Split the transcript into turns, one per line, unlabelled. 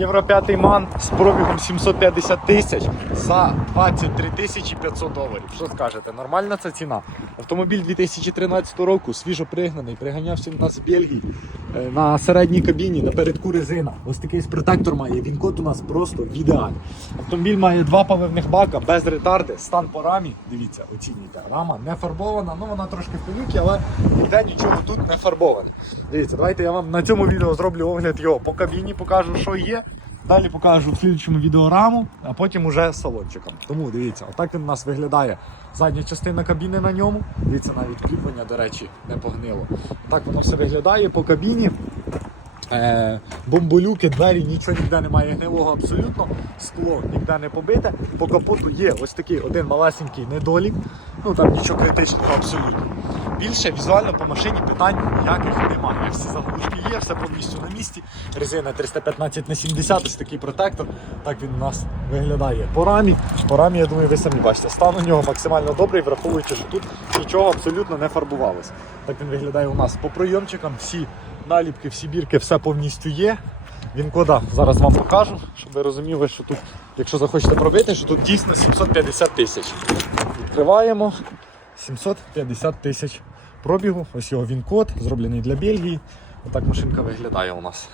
Євро 5 ман з пробігом 750 тисяч за 23 тисячі 500 доларів. Що скажете? Нормальна ця ціна? Автомобіль 2013 року, свіжо пригнаний, приганявся у нас з Бельгії на середній кабіні, напередку резина. Ось такий протектор має. Він код у нас просто в ідеалі. Автомобіль має два паливних бака без ретарди, стан по рамі. Дивіться, оцінюйте. Рама не фарбована, ну вона трошки в пилюки, але ніде нічого тут не фарбоване. Дивіться, давайте я вам на цьому відео зроблю огляд його по кабіні, покажу, що є. Далі покажу в слідчому відео раму, а потім уже салончиком. Тому дивіться, отак він у нас виглядає. Задня частина кабіни на ньому. Дивіться, навіть клювання, до речі, не погнило. Так воно все виглядає по кабіні. Е, бомболюки, двері, нічого ніде немає гнилого абсолютно, скло ніде не побите. По капоту є ось такий один малесенький недолік, ну там нічого критичного абсолютно. Більше візуально по машині питань ніяких немає. Всі заглушки є, все повністю на місці. Резина 315 на 70, ось такий протектор. Так він у нас виглядає по рамі. По рамі, я думаю, ви самі бачите. Стан у нього максимально добрий, враховуючи, що тут нічого абсолютно не фарбувалося. Так він виглядає у нас по пройомчикам. Всі наліпки, всі бірки, все повністю є. Він кода зараз вам покажу, щоб ви розуміли, що тут, якщо захочете пробити, що тут дійсно 750 тисяч. Відкриваємо 750 тисяч пробігу. Ось його він-код, зроблений для Бельгії. Отак машинка виглядає у нас.